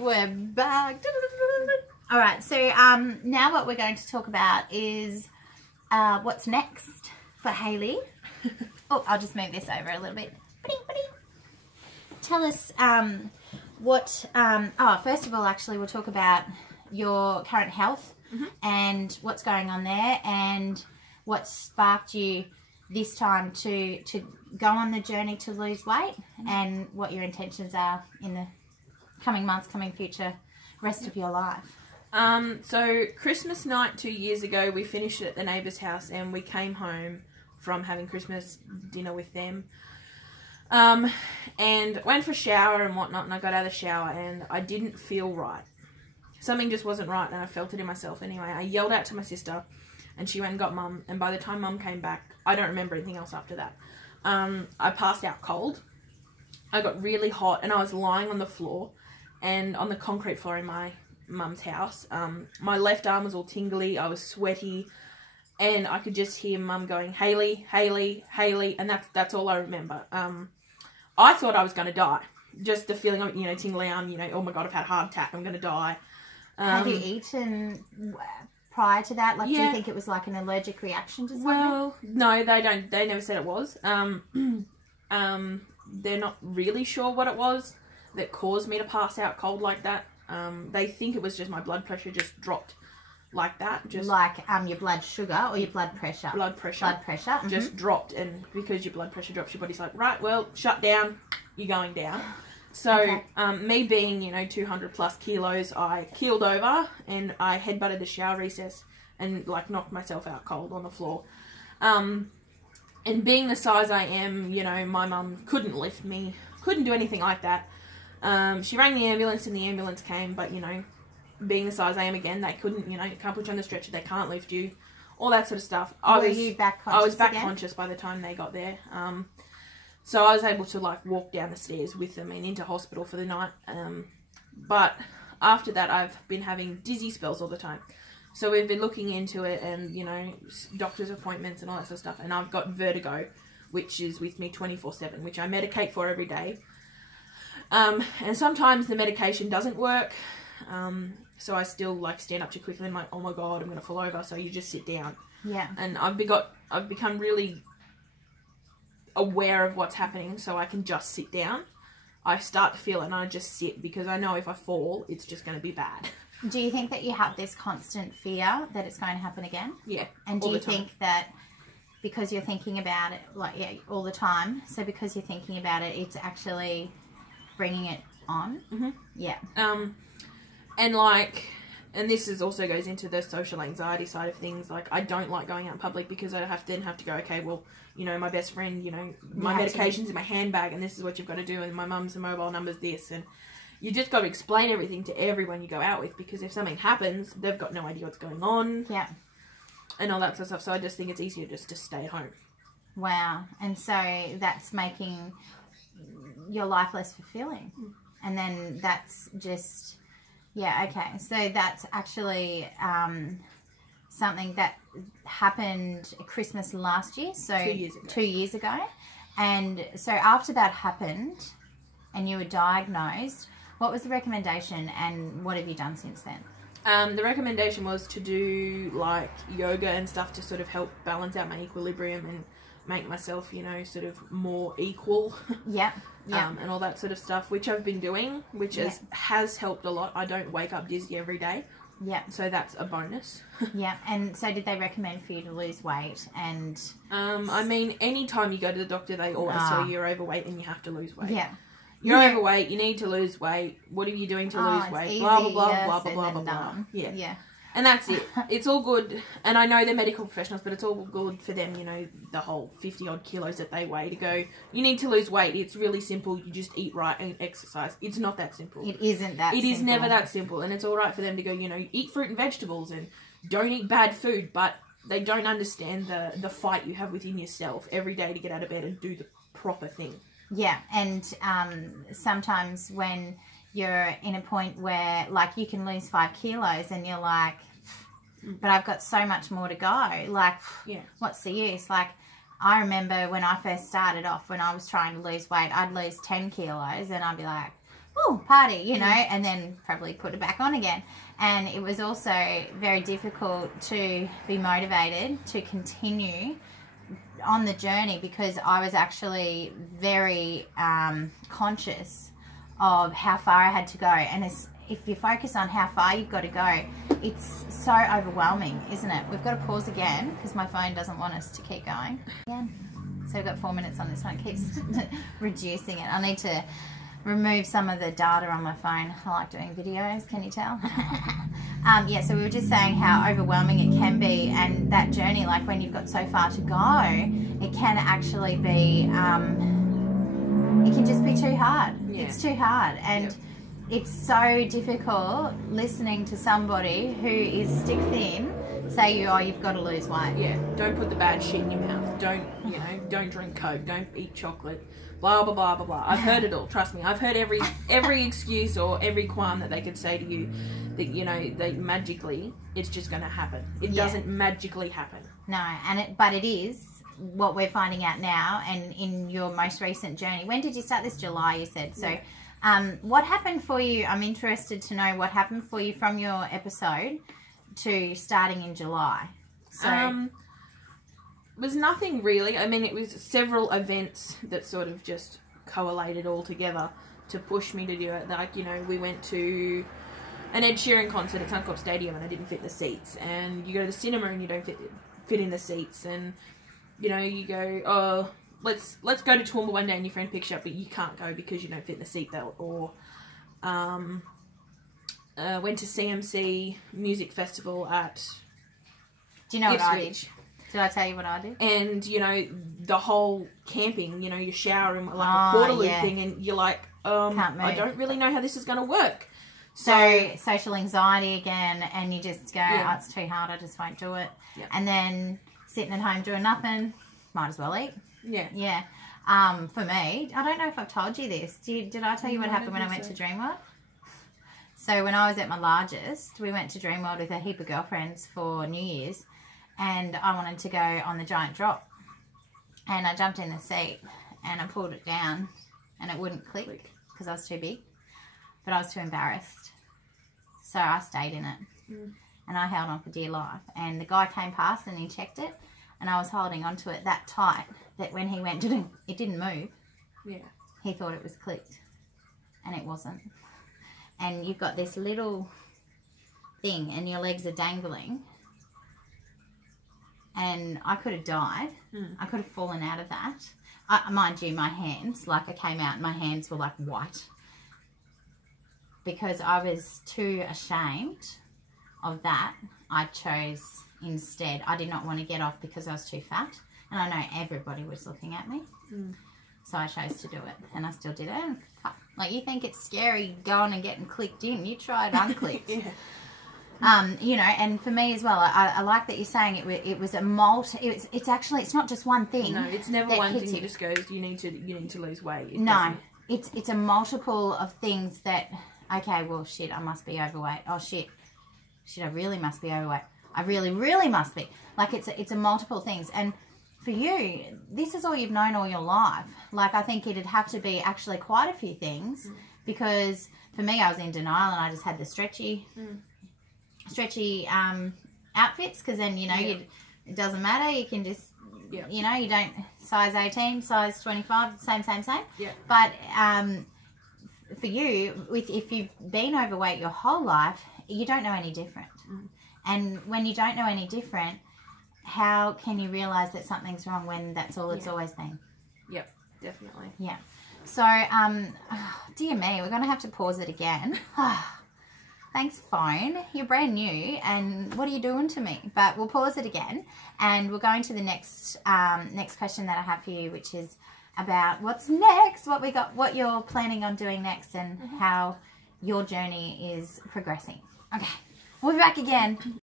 we're back. All right, so now what we're going to talk about is what's next for Heyley. Oh, I'll just move this over a little bit. Tell us what, first of all, actually, we'll talk about your current health and what's going on there and what sparked you this time to go on the journey to lose weight and what your intentions are in the coming months, coming future, rest of your life. So Christmas night 2 years ago, we finished at the neighbour's house and we came home from having Christmas dinner with them. And went for a shower and whatnot, and I got out of the shower and I didn't feel right. Something just wasn't right, and I felt it in myself anyway. I yelled out to my sister and she went and got Mum, and by the time Mum came back, I don't remember anything else after that. I passed out cold. I got really hot and I was lying on the floor and on the concrete floor in my Mum's house. My left arm was all tingly, I was sweaty, and I could just hear Mum going, Heyley, Heyley, Heyley, and that's all I remember. I thought I was going to die. Just the feeling of, tingly arm, oh my God, I've had a heart attack, I'm going to die. Have you eaten prior to that? Like, do you think it was like an allergic reaction to something? Well, no, they don't. They never said it was. They're not really sure what it was that caused me to pass out cold like that. They think it was just my blood pressure just dropped like that. Just like your blood sugar or your blood pressure? Blood pressure. Blood pressure. Just dropped, and because your blood pressure drops, your body's like, right, well, shut down, you're going down. So, me being, 200 plus kilos, I keeled over and I headbutted the shower recess and, knocked myself out cold on the floor. And being the size I am, my mum couldn't lift me, couldn't do anything like that. She rang the ambulance and the ambulance came, but, being the size I am again, they couldn't, you can't put you on the stretcher, they can't lift you, all that sort of stuff. Were you back conscious? I was back again? conscious by the time they got there. So I was able to walk down the stairs with them and into hospital for the night. But after that, I've been having dizzy spells all the time. So we've been looking into it and, doctor's appointments and all that sort of stuff. And I've got vertigo, which is with me 24/7, which I medicate for every day. And sometimes the medication doesn't work. So I still stand up too quickly and I'm like, oh my God, I'm going to fall over. So you just sit down. Yeah. And I've become really aware of what's happening, so I can just sit down. I start to feel it and I just sit because I know if I fall, it's just going to be bad. Do you think that you have this constant fear that it's going to happen again? Yeah. And do you think that because you're thinking about it, all the time, so because you're thinking about it, it's actually bringing it on? Mm-hmm. Yeah. And this also goes into the social anxiety side of things. I don't like going out in public because I have to go, okay, well, my best friend, my medication's in my handbag and this is what you've got to do and my mum's mobile number's this, and you just got to explain everything to everyone you go out with, because if something happens, they've got no idea what's going on. Yeah. And all that sort of stuff. So I just think it's easier just to stay at home. Wow. And so that's making your life less fulfilling. And then that's just... Yeah, okay. So that's actually something that happened Christmas last year. So 2 years ago. 2 years ago. And so after that happened and you were diagnosed, what was the recommendation and what have you done since then? The recommendation was to do yoga and stuff to sort of help balance out my equilibrium and make myself, sort of more equal. Yeah. Yeah. And all that sort of stuff, which I've been doing, which has helped a lot. I don't wake up dizzy every day. Yeah. So that's a bonus. Yeah. And so did they recommend for you to lose weight? And I mean, anytime you go to the doctor, they always tell you you're overweight and you have to lose weight. Yeah. You're overweight, you need to lose weight. What are you doing to lose weight? Easy, blah, blah, blah, yes, blah, blah, blah, blah, blah. Yeah. Yeah. And that's it. It's all good. And I know they're medical professionals, but it's all good for them, the whole 50-odd kilos that they weigh, to go, you need to lose weight. It's really simple. You just eat right and exercise. It's not that simple. It isn't that simple. It is never that simple. And it's all right for them to go, eat fruit and vegetables and don't eat bad food. But they don't understand the fight you have within yourself every day to get out of bed and do the proper thing. Yeah. And sometimes when you're in a point where, you can lose 5 kilos and you're like, but I've got so much more to go. What's the use? I remember when I first started off, when I was trying to lose weight, I'd lose 10 kilos and I'd be like, oh, party, you know, and then probably put it back on again. And it was also very difficult to be motivated to continue on the journey because I was actually very conscious of how far I had to go. And if you focus on how far you've got to go, it's so overwhelming, isn't it? We've got to pause again because my phone doesn't want us to keep going. Again. So we've got 4 minutes on this one. It keeps reducing it. I need to remove some of the data on my phone. I like doing videos, can you tell? Yeah, so we were just saying how overwhelming it can be, and that journey, like when you've got so far to go, it can actually be, it can just be too hard. Yeah. It's too hard, and it's so difficult listening to somebody who is stick thin say you, oh, you've got to lose weight. Yeah, don't put the bad shit in your mouth. Don't, you know, don't drink Coke. Don't eat chocolate. Blah, blah, blah, blah, blah. I've heard it all. Trust me. I've heard every excuse or every qualm that they could say to you that, you know, that magically it's just going to happen. It doesn't magically happen. No, but it is what we're finding out now, and in your most recent journey. When did you start this? July, you said. So what happened for you? I'm interested to know what happened for you from your episode to starting in July. So it was nothing really. I mean, it was several events that sort of just collated all together to push me to do it. Like, you know, we went to an Ed Sheeran concert at Suncorp Stadium and I didn't fit the seats. And you go to the cinema and you don't fit in the seats. And, you know, you go, oh, let's go to Toowoomba one day, and your friend picks you up, but you can't go because you don't fit in the seatbelt. Or went to CMC Music Festival at Do you know Ipswich. what I did? Did I tell you what I did? And, you know, the whole camping, you know, you shower in like a Portaloo thing, and you're like, I don't really know how this is going to work. So social anxiety again, and you just go, oh, it's too hard, I just won't do it. Yeah. And then sitting at home doing nothing, might as well eat. Yeah. Yeah. For me, I don't know if I've told you this. Did I tell you what happened when I went to Dreamworld? So when I was at my largest, we went to Dreamworld with a heap of girlfriends for New Year's, and I wanted to go on the giant drop. And I jumped in the seat and I pulled it down and it wouldn't click because I was too big. But I was too embarrassed. So I stayed in it. And I held on for dear life. And the guy came past and he checked it, and I was holding onto it that tight that when he went to it didn't move. Yeah. He thought it was clicked. And it wasn't. And you've got this little thing and your legs are dangling. And I could have died. I could have fallen out of that. Mind you, my hands, like I came out and my hands were like white. Because I was too ashamed of that, I chose instead. I did not want to get off because I was too fat. And I know everybody was looking at me. So I chose to do it. And I still did it. And like, you think it's scary going and getting clicked in. You try it unclicked. You know, and for me as well, I like that you're saying it was a it's actually, it's not just one thing. No, it's never one thing that just goes, you need to lose weight. No, it's a multiple of things that, okay, well, shit, I must be overweight. Oh, shit, I really must be overweight. I really, really must be. Like, it's a multiple things. And for you, this is all you've known all your life. Like, I think it'd have to be actually quite a few things, because for me, I was in denial and I just had the stretchy outfits, because then, you know, it doesn't matter. You can just, you know, you don't, size 18, size 25, same. Yeah. But for you, if you've been overweight your whole life, you don't know any different. And when you don't know any different, how can you realise that something's wrong when that's all it's always been? Yep, definitely. Yeah. So, dear me, we're going to have to pause it again. Thanks, phone. You're brand new, and what are you doing to me? But we'll pause it again, and we're going to the next question that I have for you, which is about what's next, what you're planning on doing next, and how your journey is progressing. Okay, we'll be back again.